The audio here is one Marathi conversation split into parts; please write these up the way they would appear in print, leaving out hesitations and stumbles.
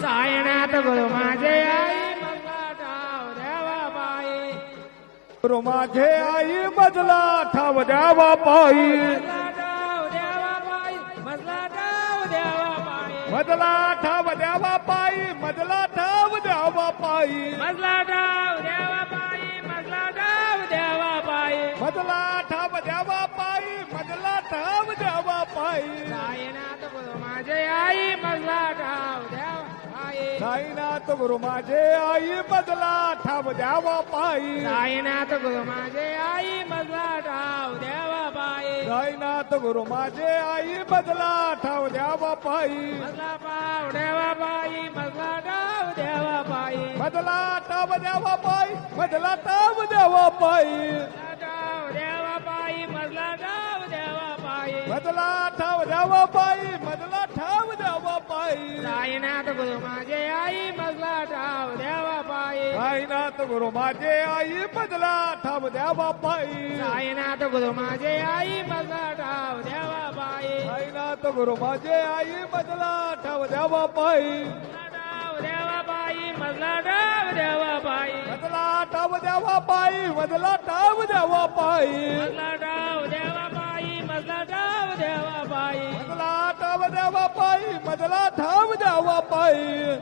साईनाथ गुरु माझे आई मजला ठाव द्यावा पायी गुरु माझे आई मजला ठाव द्यावा पायी मजला ठाव द्यावा पायी मजला ठाव द्यावा पायी मजला ठाव द्यावा पायी मजला ठाव द्यावा पायी मजला ठाव द्यावा पायी मजला ठाव द्यावा पायी मजला ठाव द्यावा पायी मजला ठाव द्यावा पायी साईनाथ गुरु माझे आई मजला ठाव द्यावा पायी साईनाथ गुरु माझे आई मजला ठाव द्यावा पायी साईनाथ गुरु माझे आई मजला ठाव द्यावा पायी साईनाथ गुरु माझे आई मजला ठाव द्यावा पायी मजला पाव द्यावा पायी मजला ठाव द्यावा पायी मजला ठाव द्यावा पायी मजला ठाव द्यावा पायी ठाव द्यावा पायी मजला ठाव द्यावा पायी मजला ठाव द्यावा पायी मजला ठाव द्यावा पायी साईनाथ गुरु माझे आई मजला ठाव द्यावा पायी साईनाथ गुरु माझे आई मजला ठाव द्यावा पायी साईनाथ गुरु माझे आई मजला ठाव द्यावा पायी साईनाथ गुरु माझे आई मजला ठाव द्यावा पायी ठाव द्यावा पायी मजला ठाव द्यावा पायी मजला ठाव द्यावा पायी मजला ठाव द्यावा पायी मजला ठाव द्यावा पायी मजला ठाव द्यावा पायी मजला ठाव द्यावा पायी मजला ठाव द्यावा पायी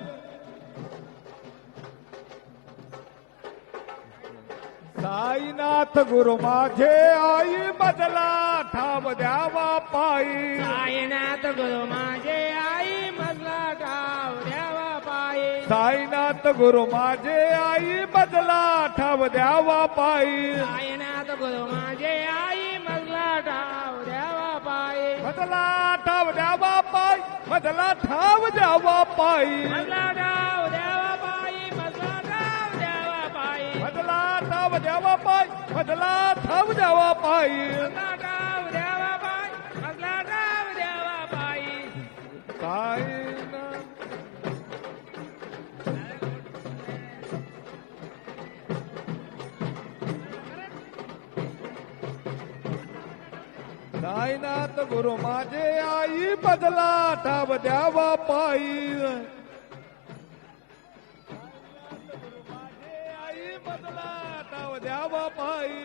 साईनाथ गुरु माझे आई मजला ठाव द्यावा पायी साईनाथ गुरु माझे आई मजला ठाव द्यावा पायी साईनाथ गुरु माझे आई मजला ठाव द्यावा पायी साईनाथ गुरु माझे आई मजला ठाव द्यावा पायी मजला ठाव द्यावा पायी मजला ठाव द्यावा पायी मजला ठाव द्यावा पायी मजला ठाव द्यावा पायी मजला ठाव द्यावा पायी मजला ठाव द्यावा पायी मजला ठाव द्यावा पायी मजला ठाव द्यावा पायी साईनाथ साईनाथ गुरु माझे आई मजला ठाव द्यावा पायी आई मजला ठाव द्यावा पायी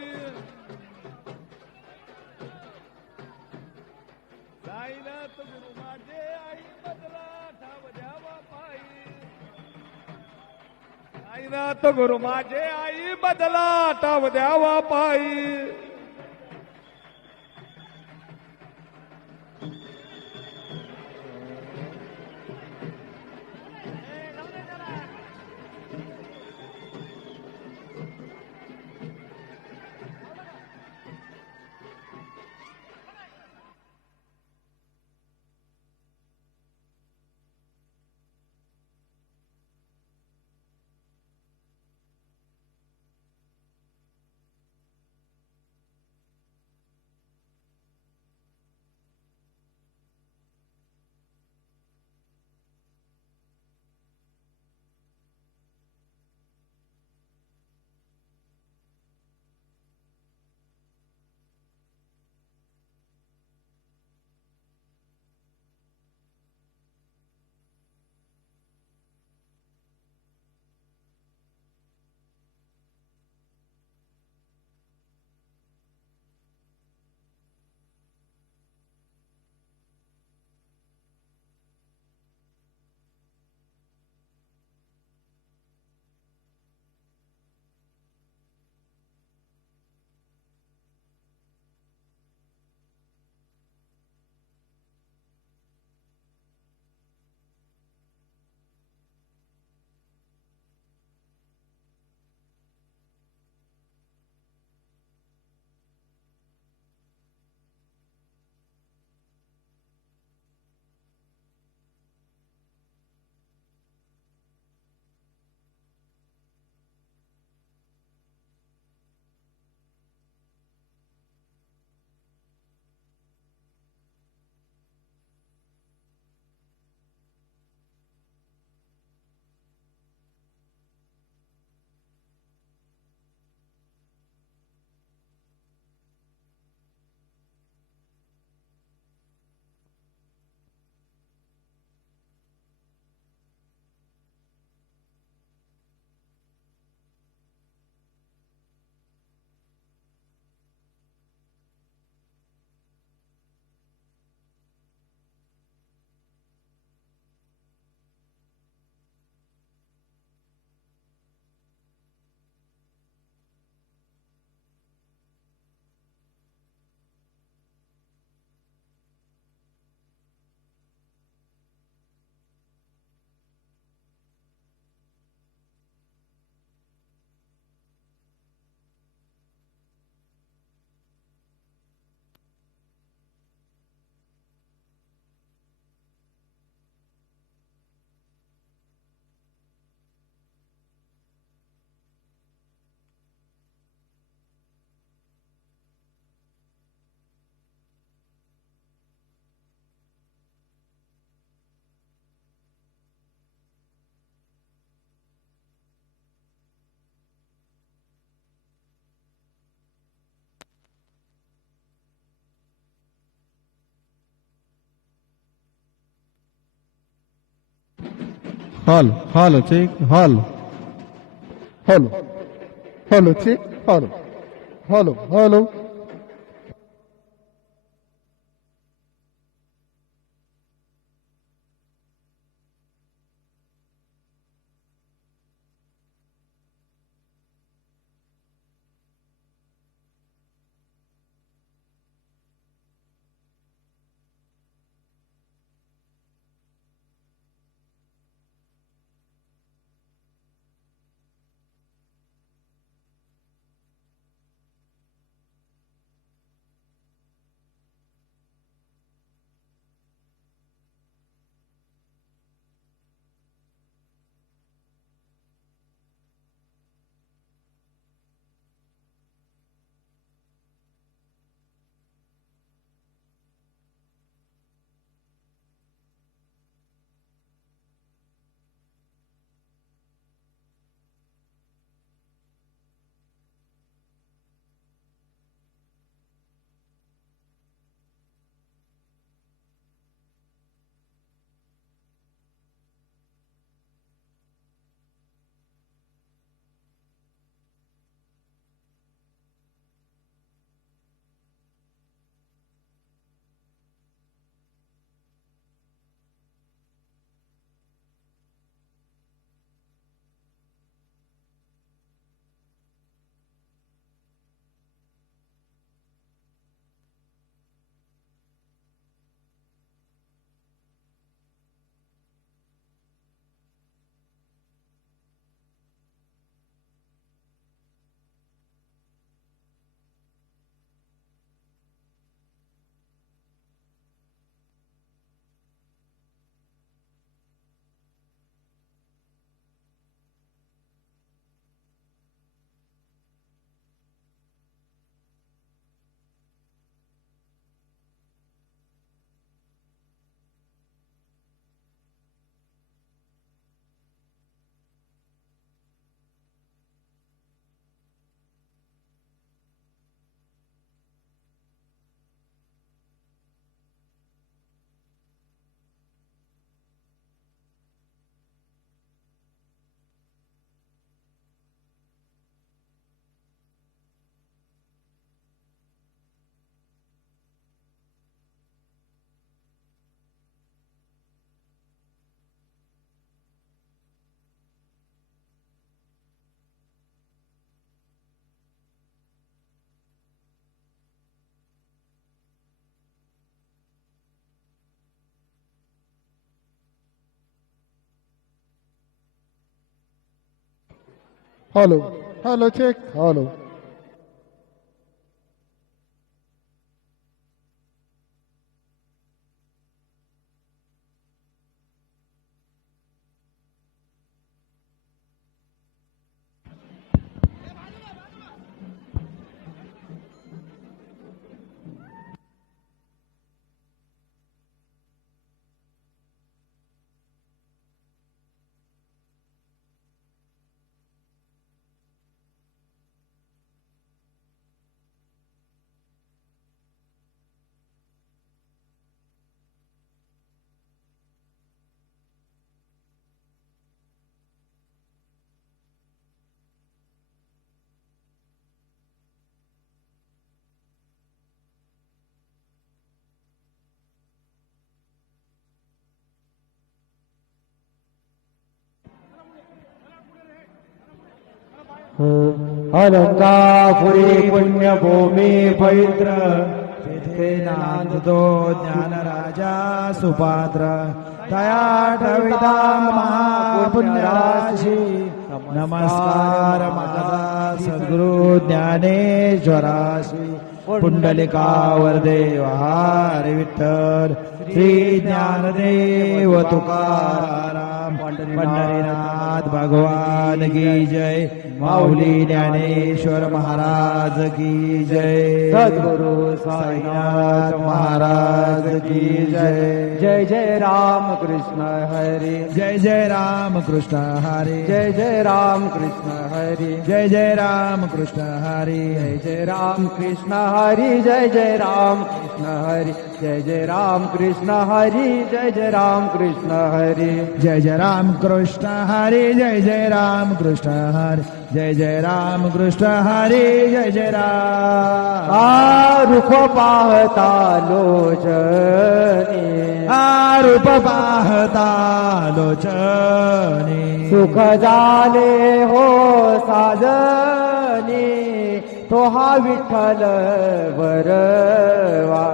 साईनाथ गुरु माझे आई मजला ठाव द्यावा पायी साईनाथ गुरु माझे आई मजला ठाव द्यावा पायी हॉल चेक हॉल चेक हॉल चेक हॉल अलंकापुरी पुण्यभूमी पवित्र तिथे नांदतो ज्ञानराजा सुपात्र तया ठविता महापुण्यराशी नमस्कार माझा सद्गुरु ज्ञानेश्वराशी पुंडलिकावर देव हरी विठ्ठल श्री ज्ञानदेव तुकाराम पंढरीनाथ भगवान की जय माऊली ज्ञानेश्वर महाराज की जय सद्गुरु साईनाथ महाराज की जय जय जय राम कृष्ण हरी जय जय राम कृष्ण हरी जय जय राम कृष्ण हरी जय जय राम कृष्ण हरी जय जय राम कृष्ण हरी जय जय राम कृष्ण हरी जय जय राम कृष्ण हरी जय जय राम कृष्ण हरी जय जय राम कृष्ण हरी जय जय राम कृष्ण हरी जय जय राम कृष्ण हरी जय जय राम रूप पाहता लोचनी रूप पाहता लोचनी सुख झाले हो साजनी तो हा विठ्ठल बरवा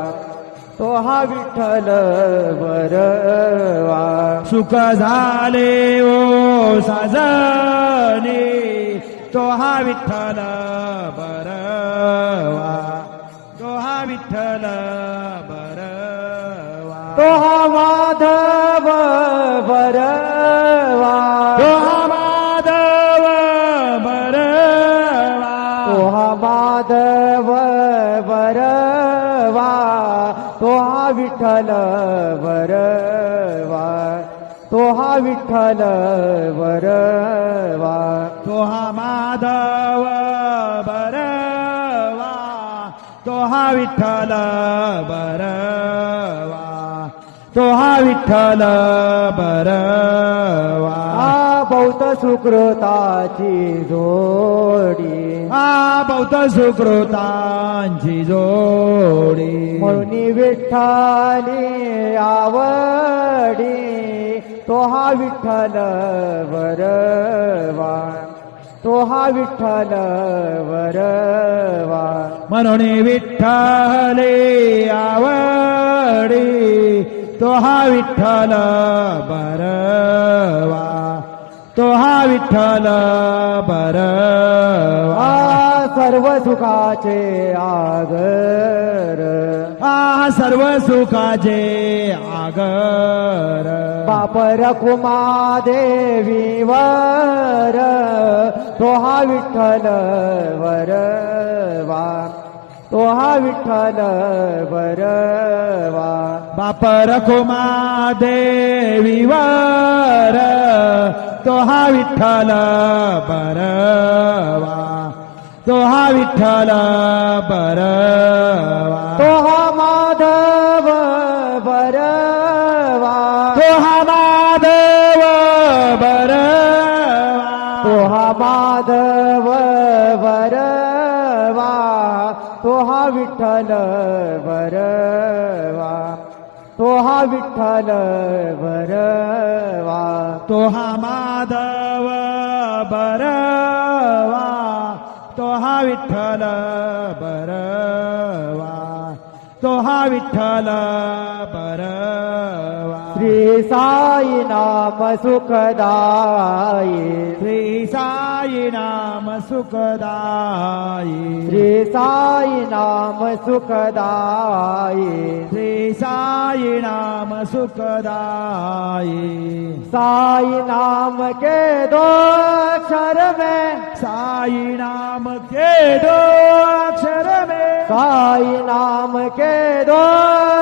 तो हा विठ्ठल बरवा सुख झाले ओ साजनी तो हा विठ्ठल बरवा तो हा विठ्ठल बरवा तो हा माधव बरवा तो हा माधव बरवा तो हा माधव बरवा तो हा विठ्ठल बरवा तो हा विठ्ठल बरवा तो हा माधव बरवा तो हा विठ्ठल बरवा तो हा विठ्ठल बरवा बौद्ध सुकृताची जोडी बौद्ध सुकृतांची जोडी म्हणून विठ्ठली आवडी तो हा विठ्ठल बरवा तो हा विठ्ठल बरवा म्हणून विठ्ठले आवडी तो हा विठ्ठल बरवा तो हा विठ्ठल बरवा सर्व सुखाचे आगर सर्व सुखाचे आगर पाप रखुमा देवीवर तो हा विठ्ठल बरवा तो हा विठ्ठल बरवा बाप रखुमा देवीवर तो हा विठ्ठल बरवा तो हा विठ्ठल बरवा तो हा माधव बरवा तो हा माधव बरवा तो हा माधव बरवा तो हा विठ्ठल बरवा तो हा विठ्ठल बरवा तो हा माधव बरवा तो हा विठ्ठल बरवा तो हा विठ्ठल बरवा श्री साई नाम सुखदाई श्री साई नाम सुखदाई श्री साई नाम सुखदाई श्री साई नाम सुखदाई साई नाम के दो अक्षर में साई नाम के दो अक्षर में साई नाम के दो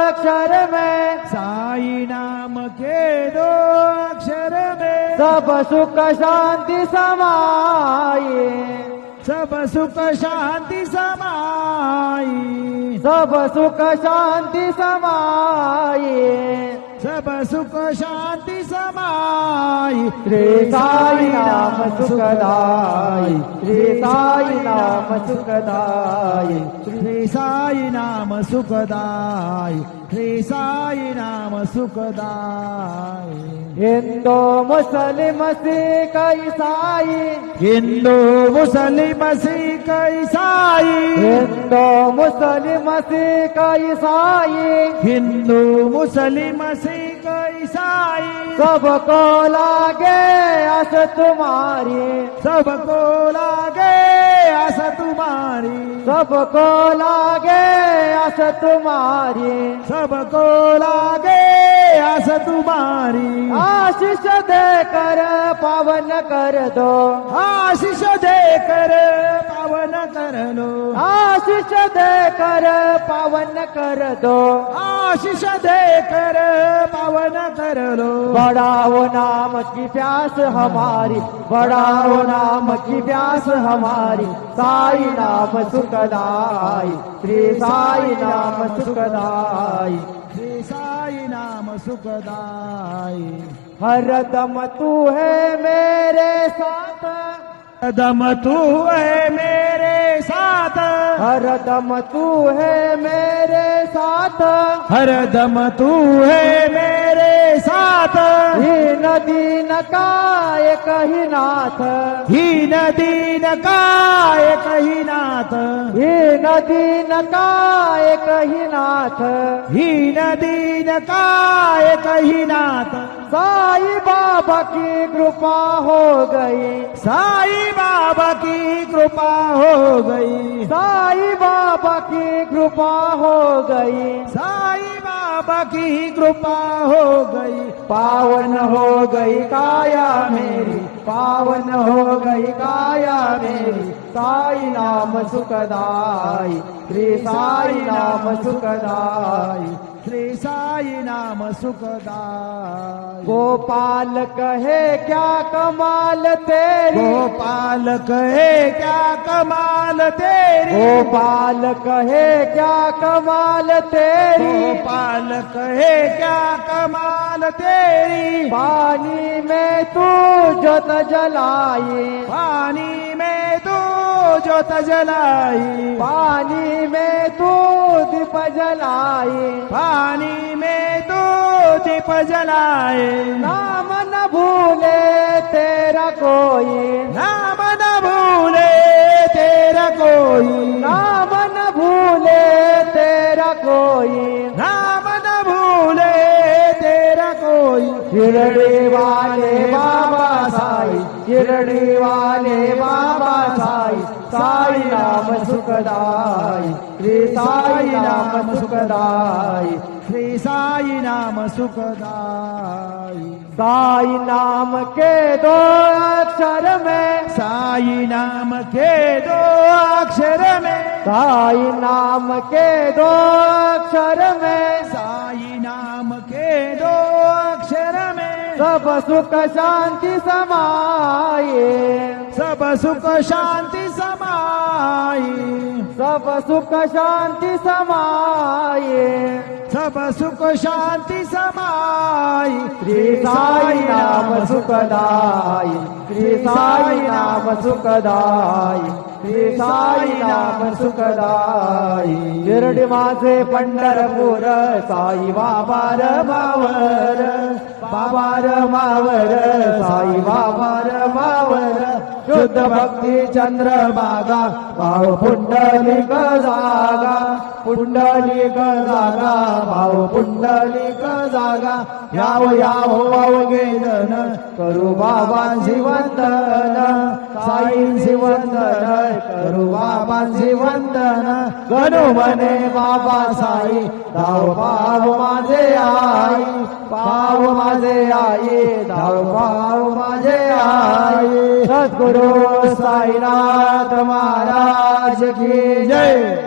अक्षर में साई नाम के दो अक्षर में सब सुख शांति समाई सब सुख शांति समाई सब सुख शांति समाई सब सुख शांति समाई श्री साई नाम सुखदाई श्री साई नाम सुखदाई श्री साई नाम सुखदाई श्री साई नाम सुखदाई हिंदू मुस्लिम सिख ईसाई हिंदू मुस्लिम सिख ईसाई हिंदू मुस्लिम सिख ईसाई हिंदू मुस्लिम सिख ईसाई सबको लागे अस तुम्हारी सबको लागे आस तुम्हारी सबको लागे अस तुम्हारी सबको लागे आस तुम्हारी आशीष देकर पावन कर दो आशीष देकर पावन कर लो आशीष आशीष देकर पावन कर दो, आशीष देकर पावन कर लो। बढ़ाओ नाम की प्यास हमारी, बढ़ाओ नाम की प्यास हमारी, साई नाम सुखदाई, श्री साई नाम सुखदाई, श्री साई नाम सुखदाई। हरदम तू है मेरे साथ, दम तू है मेरे साथ, हरदम तू है मेरे साथ, हर दम तू है मेरे साथ। हीन दीन काय कही नाथ, हीन दीन काय कही नाथ, हीन दीन काय कही नाथ, हीन दीन काय कही नाथ। साई बाबा की कृपा हो गई, साई बाबा की कृपा हो गई, साई बाबा की कृपा हो गई, साई बाबा की कृपा हो गई। पावन हो गई काया मेरी, पावन हो गई काया मेरी, साई नाम सुखदाई, श्री साई नाम सुखदाई, श्री साई नाम सुखदाई। गोपाल कहे क्या कमाल तेरी, गोपाल कहे क्या कमाल तेरी, गोपाल कहे क्या कमाल तेरी, गोपाल कहे क्या कमाल तेरी। पानी में तू जोत जलाई, पानी में तू जोत जलाई, पानी में तू दीप जलाई, पानी में तू दीप जलाए। नाम न भूले तेरा कोई, नाम न भूले तेरा कोई, नाम न भूले तेरा कोई, नाम न भूले तेरा कोई। शिरडी वाले बाबा साई, शिरडी वाले बाबा साई, साई नाम सुखदाई, श्री साई नाम सुखदाई, श्री साई नाम सुखदाई। साई नाम के दो अक्षर में, साई नाम के दो अक्षर में, साई नाम के दो अक्षर में, साई नाम के दो अक्षर में, सब सुख शांति समाये, सब सुख शांति समाई, सब सुख शांति समाये, सब सुख शांति समाई। श्री साई नाम सुखदाई, श्री साई नाम सुखदाई, श्री साई नाम सुखदाई। शिर्डी माझे पंढरपूर, साई बाबा र मावर, बाबा र मावर, साई बाबा र मावर, शुद्ध भक्ती चंद्रभागा, भाव पुंडलिक जागा, पुंडलिक जागा, भाव पुंडलिक जागा, याव याव अवघे जन, करू बाबांची वंदन, साईंची वंदन, करू बाबांची वंदन, गणू म्हणे बाबा साई, धाव पाव माझे आई, पाव माझे आई, धाव पाव माझे आई। सद्गुरु साईनाथ महाराज की जय।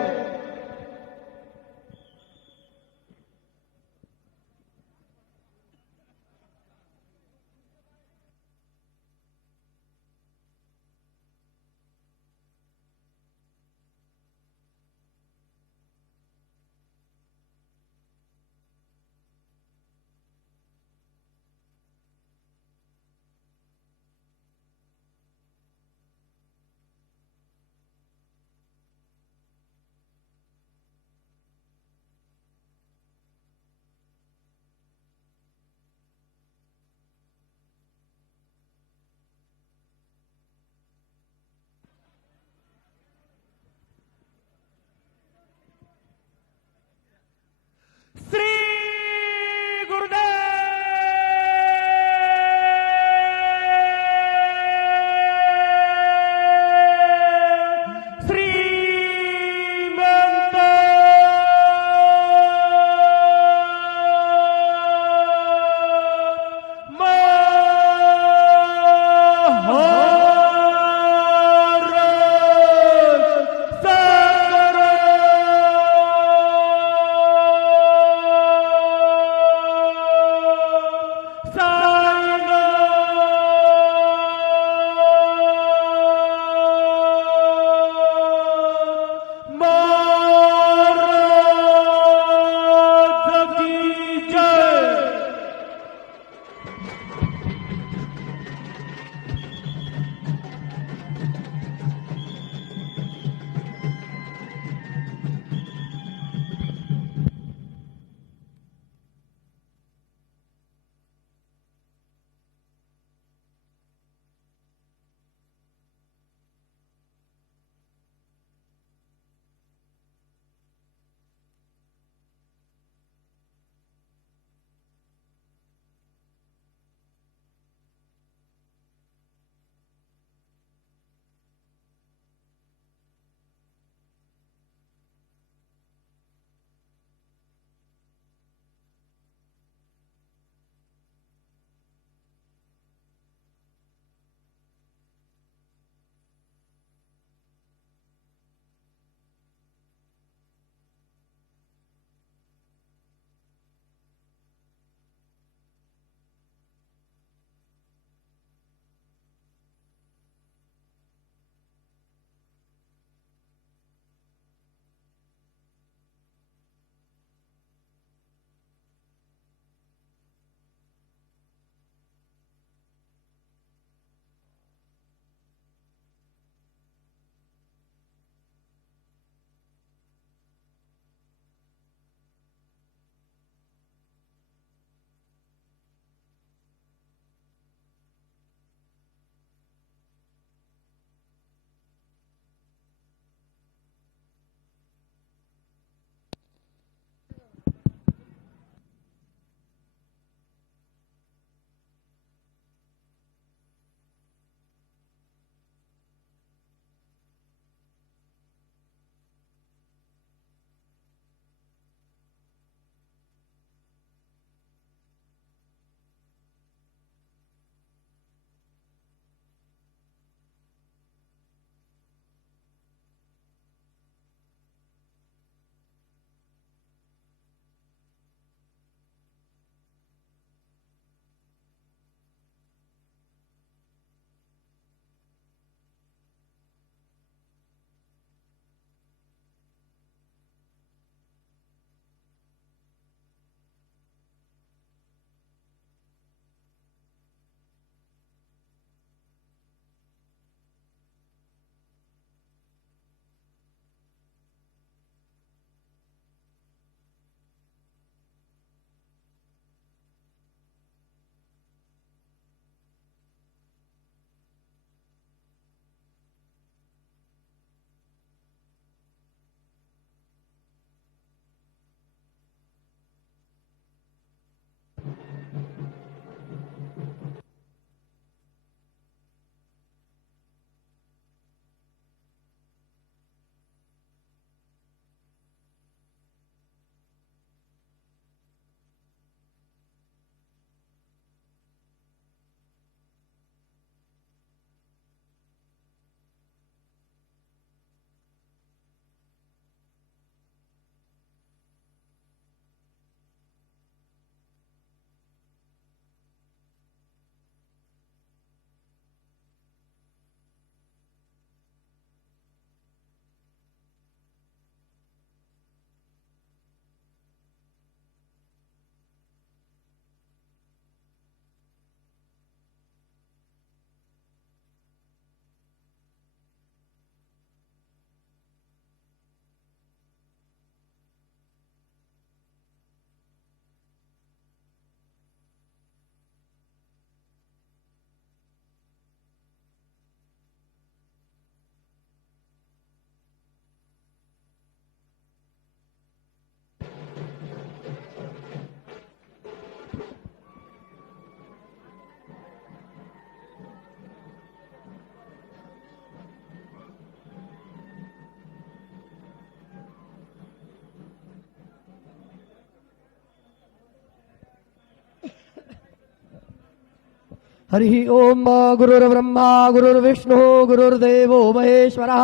हरिः ओम गुरुर्ब्रह्मा गुरुर्विष्णुः गुरुर्देवो महेश्वरः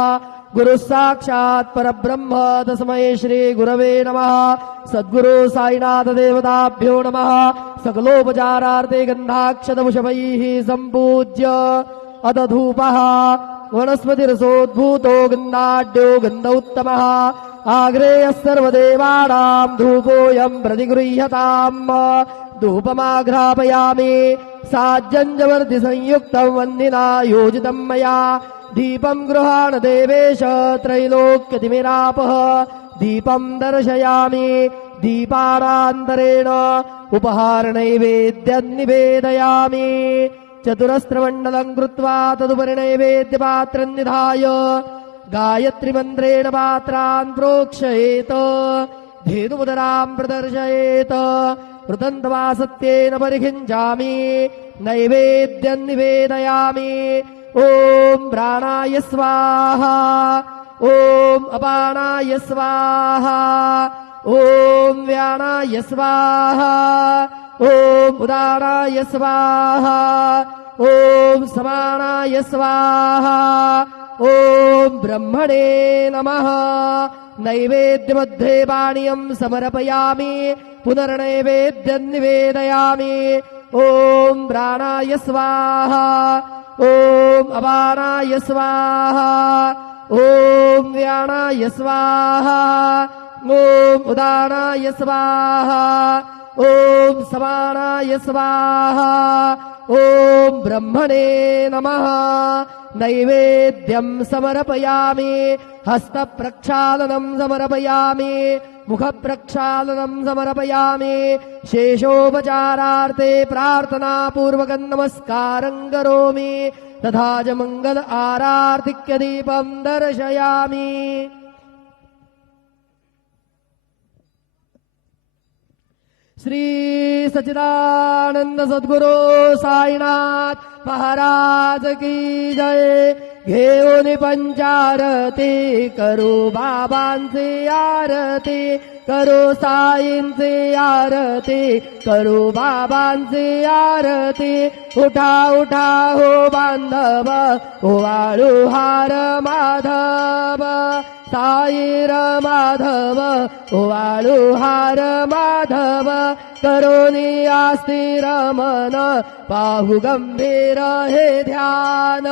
गुरुः साक्षात् परब्रह्म तस्मै श्री गुरवे नमः। सद्गुरु साईनाथ देवताभ्यो नमः। सकलोपचारार्थे गन्धाक्षतपुष्पैः सम्पूज्य अथ धूपः वनस्पतिरसोद्भूतो गन्धाढ्यो गन्ध उत्तमः आग्रेयः सर्वदेवानां धूपोऽयं प्रतिगृह्यताम्। धूपमाघ्रापयामि साज्जन्यवर्धि संयुक्तं वह्निना योजितं मया दीपं गृहाण देवेश त्रैलोक्यतिमिरापः दीपं दर्शयामि दीपानान्तरेण उपहारनैवेद्यं निवेदयामि। चतुरस्रमण्डलं कृत्वा तदुपरि नैवेद्यपात्रं निधाय गायत्रीमन्त्रेण पात्रान् प्रोक्षयेत धेनुमुदरां प्रदर्शयेत वृतन्तवा सत्येन परिखिञ्चामि नैवेद्यं निवेदयामि। ॐ प्राणाय स्वाहा ॐ अपानाय स्वाहा ॐ व्यानाय स्वाहा ॐ उदानाय स्वाहा ॐ समानाय स्वाहा ॐ ब्रह्मणे नमः। नैवेद्यमध्ये पानीयं समर्पयामि पुनर्नैवेद्यं निवेदयामि। ॐ प्राणाय स्वाहा ॐ अपानाय स्वाहा ॐ व्यानाय स्वाहा ॐ उदानाय स्वाहा ॐ समानाय स्वाहा ॐ ब्रह्मणे नमः। नैवेद्यं समर्पयामि हस्तप्रक्षालनं समर्पयामि मुखप्रक्षालनं समर्पयामि शेषोपचारार्थे प्रार्थनापूर्वकं नमस्कारं करोमि तथा च मंगल आरार्तिक्यदीपं दर्शयामि। श्री सच्चिदानंद सद्गुरु साईनाथ महाराज की जय। घेऊन पंचारती करू बाबांची आरती करू साईंची आरती करू बाबांची आरती। उठा उठा हो बांधव ओवाळू हार माधव साईर माधव ओवाळू हार माधव करोनी आस्थिर मन पाहू गंभीर हे ध्यान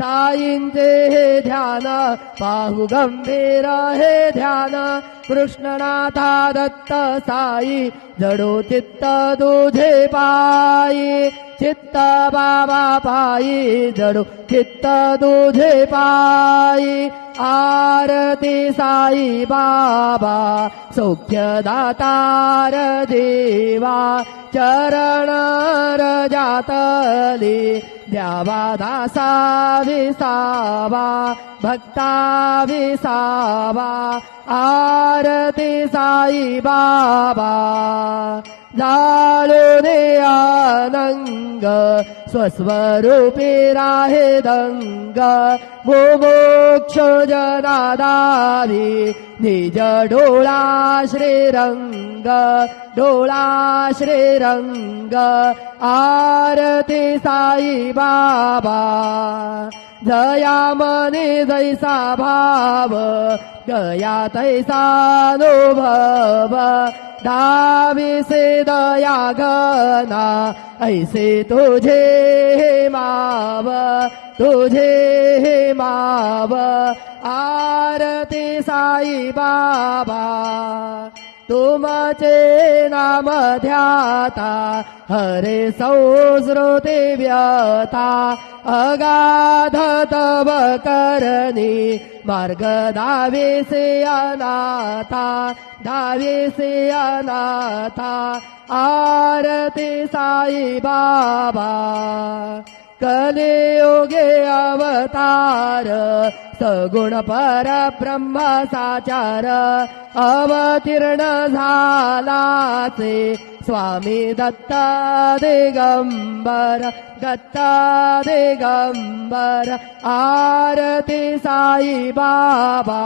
साईंचे हे ध्यान पाहू गंभीर हे ध्यान। कृष्णनाथा दत्त साई जडो चित्त तुझे पायी चित्त बाबा पायी जडो चित्त तुझे पायी। आरती साई बाबा सौख्यदातार देवा चरण रजातली द्यावा दासा विसावा भक्ता विसावा। आरती साई बाबा जाळून आनंग स्वस्वरूपी राहे दंग मोक्ष जनादारी निज डोळा श्रीरंग डोळा श्रीरंग। आरती साई बाबा जया मने जैसा भाव गया तैसा अनुभव दावी से दया घना ऐसे तुझे माव तुझे माव। आरती साई बाबा तुमचे नाम ध्याता हरे संस्कृती व्यथा अगाध तव करणी मार्ग दावे से अनाथा दावे से अनाथा। आरती साई बाबा कलियुगे अवतार सगुण पर ब्रह्म साचार अवतीर्ण झालाचे स्वामी दत्ता दिगंबर दत्ता दिगंबर। आरती साई बाबा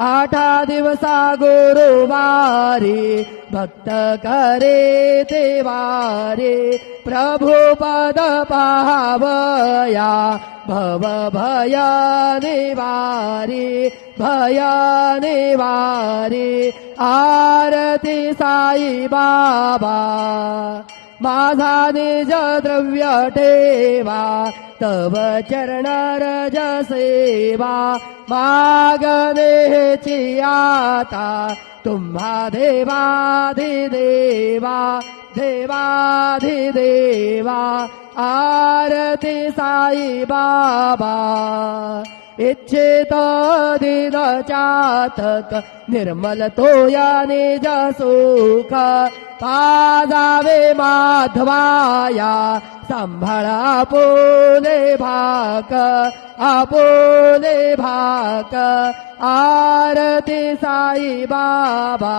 आठा दिवसा गुरुवारी भक्त करे ते वारे प्रभु पद पावया भव भय निवारी भय निवारी आरती साई बाबा माझा निज द्रव्य ठेवा तव चरण रज सेवा मागणेची आता तुम्हा देवाधिदेवा देवाधिदेवा आरती साई बाबा इच्छित दिन चातक निर्मल तोया निज सुख पाजावे माधवाया सांभाळा आपुले भाक आपुले भाक आरती साई बाबा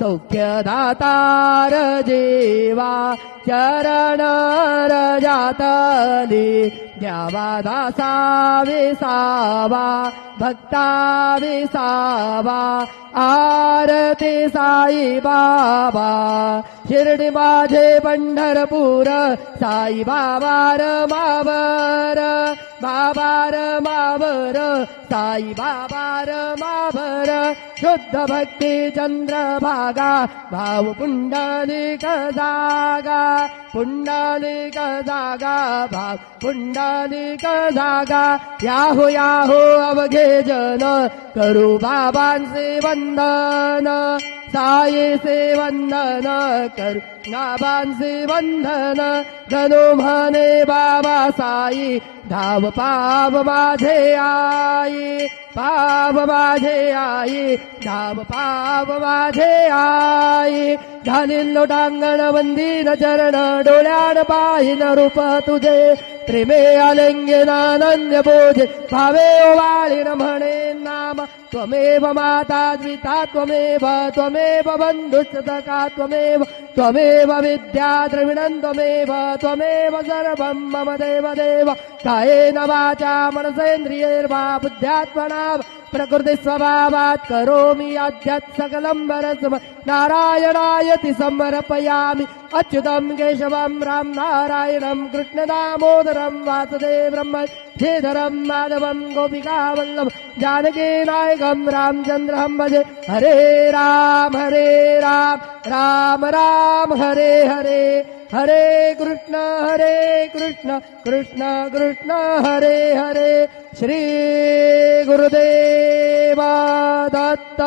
सौख्यदातार जीवा चरण रजातली द्यावा दासा विसावा भक्ता विसावा आरती साई बाबा शिर्डी माझे पंढरपूर साई बाबार मावर बाबार मावर साई बाबार मावर शुद्ध भक्ती चंद्रभागा भाव पुंडलिक जागा पुंडलिक जागा भाव पुंडलिक जागा याहो याहो अवघे जन करू बाबांचे वंदन साई से वंदन करू बाबांचे वंदन गणो म्हणे बाबा साई धाव पाव माझे आई पाव माझे आई धाव पाव माझे आई झाली लोटांगण वंदीन चरण डोळ्यान पाहिन रूप तुझे प्रेमे आलिंगे नानन्य बोधे भावे ओवाळीन म्हणे नाम त्वमेव माता द्विता त्वमेव त्वमेव बंधुसका त्वमेव त्वमेव विद्या द्रविणं त्वमेव त्वमेव सर्वं मम देव देव कायेन वाचा मनसेन्द्रियैर्वा बुद्ध्यात्मना प्रकृति स्वभावात् करोमि यद्यत् सकलं परस्मै नारायणायति समर्पयामि अच्युतं केशवं राम नारायणं कृष्णदामोदरं वासुदेवं श्रीधरं माधवं गोपिकावल्लभं जानकी नायकं रामचन्द्रं भजे हरे राम राम राम हरे हरे हरे कृष्ण कृष्ण कृष्ण हरे हरे श्री गुरुदेव दत्त